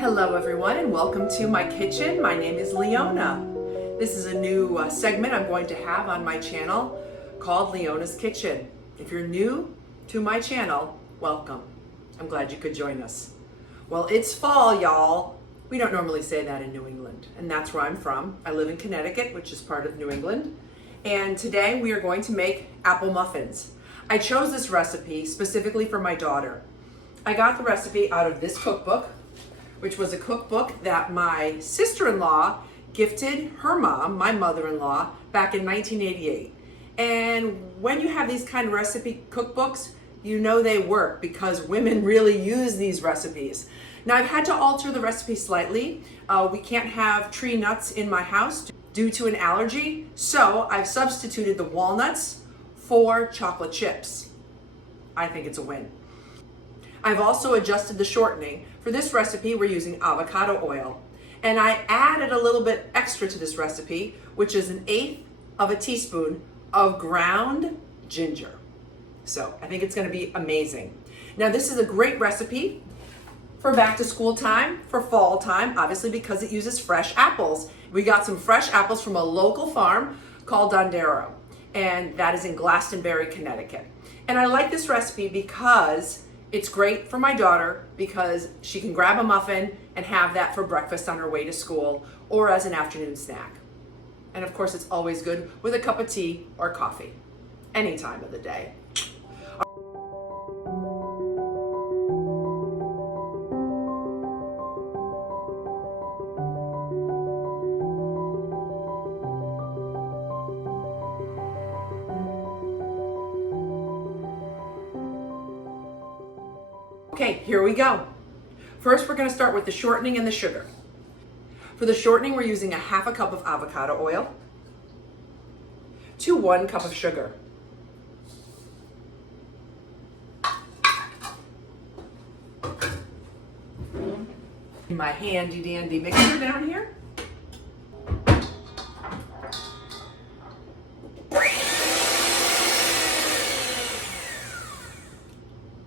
Hello everyone and welcome to my kitchen. My name is Leona. This is a new segment I'm going to have on my channel called Leona's Kitchen. If you're new to my channel, welcome. I'm glad you could join us. Well, it's fall, y'all. We don't normally say that in New England, and that's where I'm from. I live in Connecticut, which is part of New England, and today we are going to make apple muffins. I chose this recipe specifically for my daughter. I got the recipe out of this cookbook, which was a cookbook that my sister-in-law gifted her mom, my mother-in-law, back in 1988. And when you have these kind of recipe cookbooks, you know they work because women really use these recipes. Now I've had to alter the recipe slightly. We can't have tree nuts in my house due to an allergy, so I've substituted the walnuts for chocolate chips. I think it's a win. I've also adjusted the shortening. For this recipe, we're using avocado oil. And I added a little bit extra to this recipe, which is 1/8 of a teaspoon of ground ginger. So I think it's gonna be amazing. Now this is a great recipe for back to school time, for fall time, obviously because it uses fresh apples. We got some fresh apples from a local farm called Dondero, and that is in Glastonbury, Connecticut. And I like this recipe because it's great for my daughter because she can grab a muffin and have that for breakfast on her way to school or as an afternoon snack. And of course, it's always good with a cup of tea or coffee, any time of the day. Okay, here we go. First, we're gonna start with the shortening and the sugar. For the shortening, we're using 1/2 cup of avocado oil to 1 cup of sugar. My handy dandy mixer down here.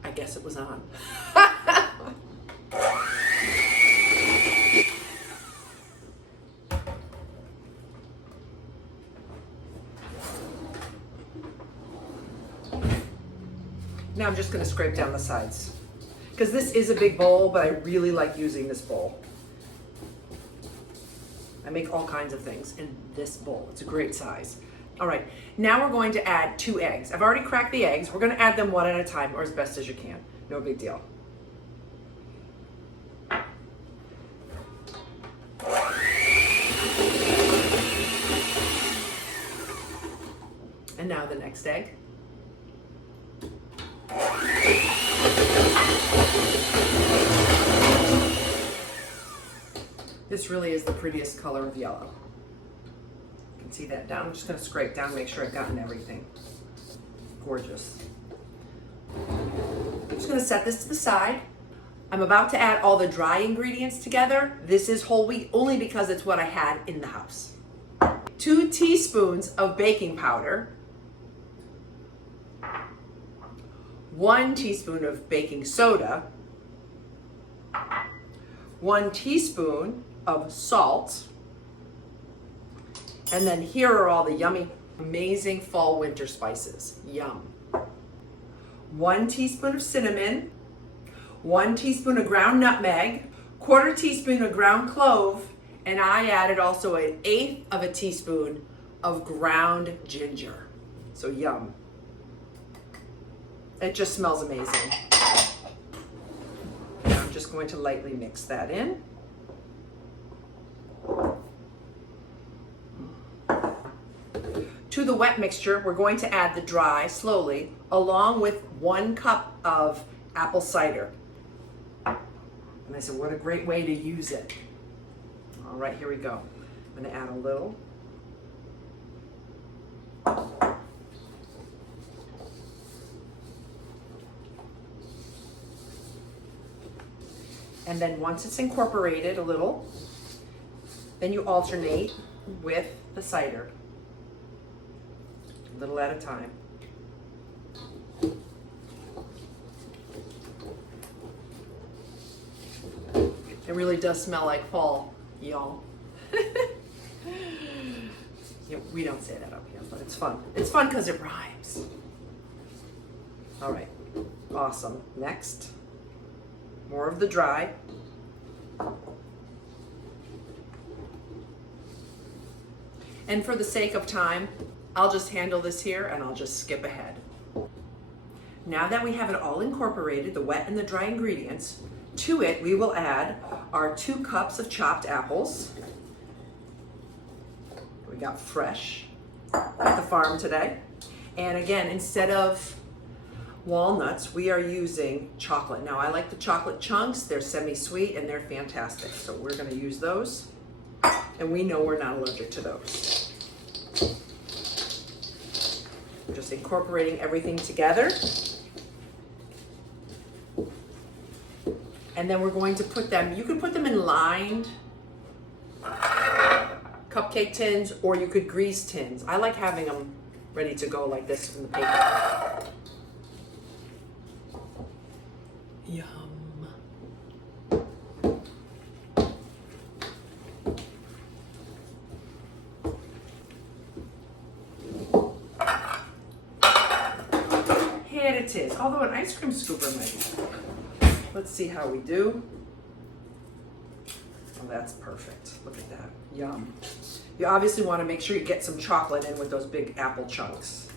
I guess it was on. Now I'm just going to scrape down the sides because this is a big bowl, but I really like using this bowl. I make all kinds of things in this bowl. It's a great size. All right, now we're going to add 2 eggs. I've already cracked the eggs. We're going to add them one at a time or as best as you can. No big deal. And now the next egg. This really is the prettiest color of yellow. You can see that down. I'm just going to scrape down, make sure I've gotten everything. Gorgeous. I'm just going to set this to the side. I'm about to add all the dry ingredients together. This is whole wheat only because it's what I had in the house. 2 teaspoons of baking powder. 1 teaspoon of baking soda. 1 teaspoon of salt. And then here are all the yummy, amazing fall winter spices. Yum. 1 teaspoon of cinnamon, 1 teaspoon of ground nutmeg, 1/4 teaspoon of ground clove, and I added also 1/8 of a teaspoon of ground ginger. So yum. It just smells amazing. Now I'm just going to lightly mix that in. To the wet mixture, we're going to add the dry slowly, along with 1 cup of apple cider. And I said, what a great way to use it. All right, here we go. I'm gonna add a little. And then once it's incorporated a little, then you alternate with the cider. A little at a time. It really does smell like fall, y'all. Yeah, we don't say that up here, but it's fun. It's fun because it rhymes. All right, awesome. Next, more of the dry. And for the sake of time, I'll just handle this here and I'll just skip ahead. Now that we have it all incorporated, the wet and the dry ingredients, to it we will add our 2 cups of chopped apples. We got fresh at the farm today. And again, instead of walnuts, we are using chocolate. Now I like the chocolate chunks. They're semi-sweet and they're fantastic. So we're gonna use those. And we know we're not allergic to those. We're just incorporating everything together. And then we're going to put them, you can put them in lined cupcake tins, or you could grease tins. I like having them ready to go like this in the paper. Yum. Here it is, although an ice cream scooper might. Let's see how we do. Oh, that's perfect. Look at that. Yum. You obviously want to make sure you get some chocolate in with those big apple chunks.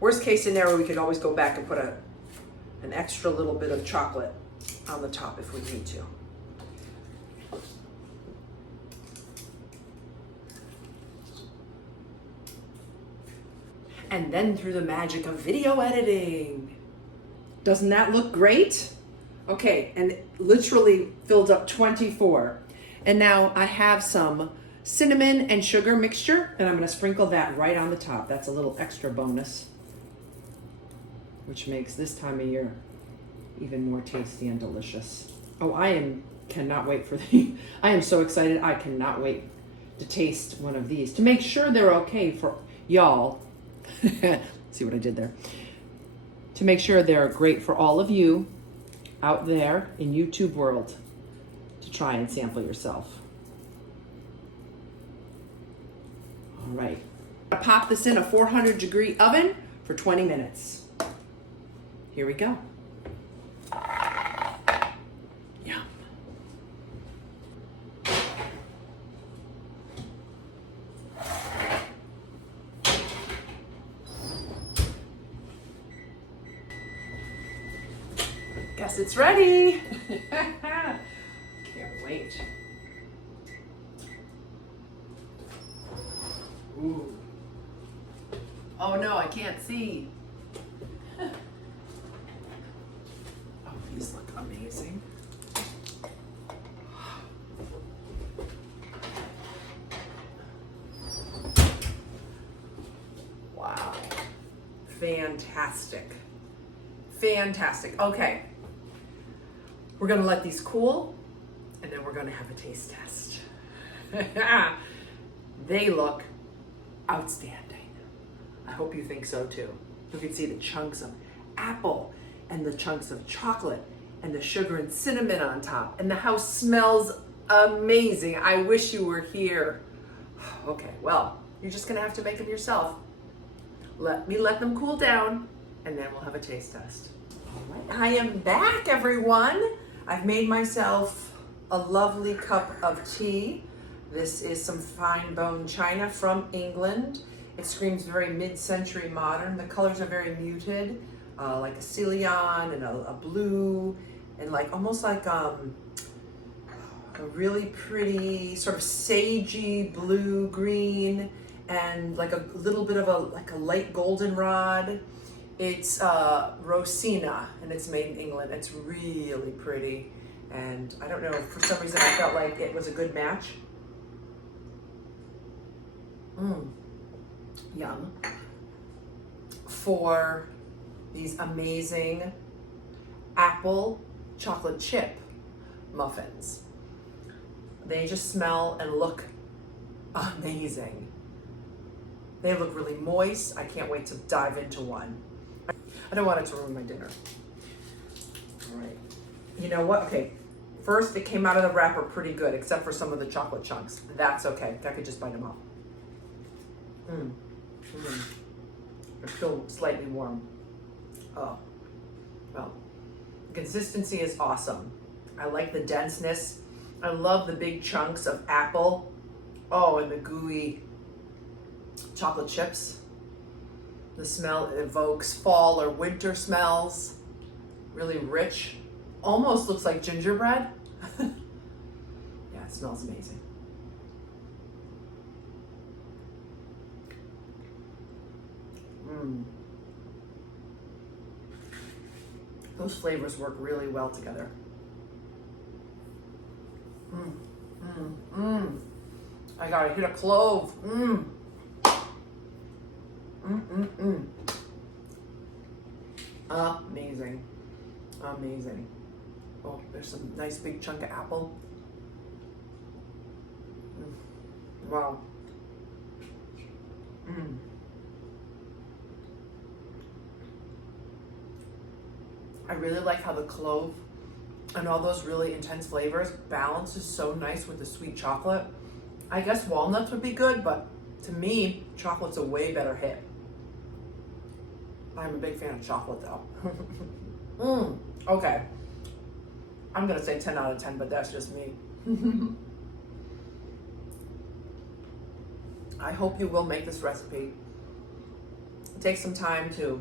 Worst case scenario, we could always go back and put an extra little bit of chocolate on the top if we need to. And then through the magic of video editing. Doesn't that look great? Okay, and literally filled up 24. And now I have some cinnamon and sugar mixture, and I'm gonna sprinkle that right on the top. That's a little extra bonus, which makes this time of year even more tasty and delicious. Oh, cannot wait for I am so excited. I cannot wait to taste one of these to make sure they're okay for y'all. See what I did there? To make sure they're great for all of you out there in YouTube world to try and sample yourself. All right. Pop this in a 400-degree oven for 20 minutes. Here we go. Yum. Guess it's ready. Can't wait. Ooh. Oh no, I can't see. Oh, these look amazing. Wow. Fantastic. Fantastic. Okay. We're gonna let these cool, and then we're gonna have a taste test. They look outstanding. I hope you think so too. You can see the chunks of apple and the chunks of chocolate and the sugar and cinnamon on top, and the house smells amazing. I wish you were here. Okay, well, you're just gonna have to make them yourself. Let them cool down, and then we'll have a taste test. All right, I am back, everyone. I've made myself a lovely cup of tea. This is some fine bone china from England. It screams very mid-century modern. The colors are very muted, like a ceylon and a blue, and like almost like a really pretty sort of sagey blue green, and like a little bit of a light goldenrod. It's Rosina, and it's made in England. It's really pretty, and I don't know, for some reason I felt like it was a good match. Yum. For these amazing apple chocolate chip muffins. They just smell and look amazing. They look really moist. I can't wait to dive into one. I don't want it to ruin my dinner. All right. You know what? Okay. first it came out of the wrapper pretty good, except for some of the chocolate chunks. That's okay. I could just bite them off. They're still slightly warm. Oh, well, the consistency is awesome. I like the denseness. I love the big chunks of apple. Oh, and the gooey chocolate chips. The smell evokes fall or winter smells. Really rich. Almost looks like gingerbread. Yeah, it smells amazing. Those flavors work really well together. I gotta hit a clove. Amazing. Amazing. Oh, there's some nice big chunk of apple. Wow. I really like how the clove and all those really intense flavors balances so nice with the sweet chocolate. I guess walnuts would be good, but to me, chocolate's a way better hit. I'm a big fan of chocolate though. Okay. I'm gonna say 10 out of 10, but that's just me. I hope you will make this recipe. Take some time to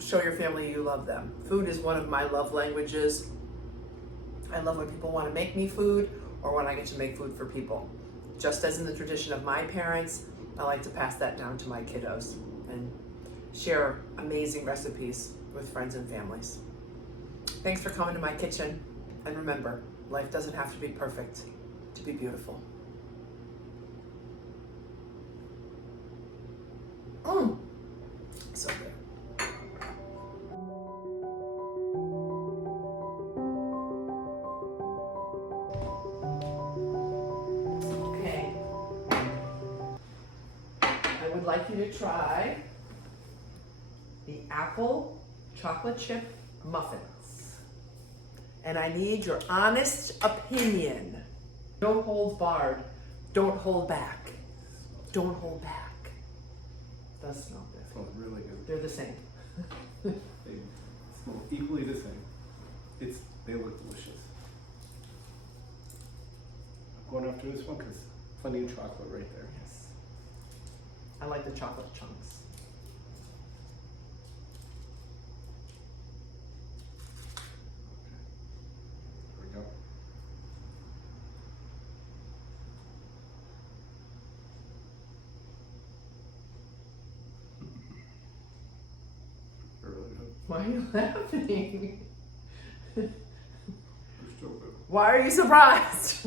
show your family you love them. Food is one of my love languages. I love when people want to make me food or when I get to make food for people. Just as in the tradition of my parents, I like to pass that down to my kiddos and share amazing recipes with friends and families. Thanks for coming to my kitchen. And remember, life doesn't have to be perfect to be beautiful. So good. Okay. I would like you to try the apple chocolate chip muffins. And I need your honest opinion. No holds barred. Don't hold back. Don't hold back. It does smell good. Smells really good. They're the same. They smell equally the same. They look delicious. I'm going after this one because plenty of chocolate right there. Yes. I like the chocolate chunks. There we go. They're really good. Why are you laughing? They're still good. Why are you surprised?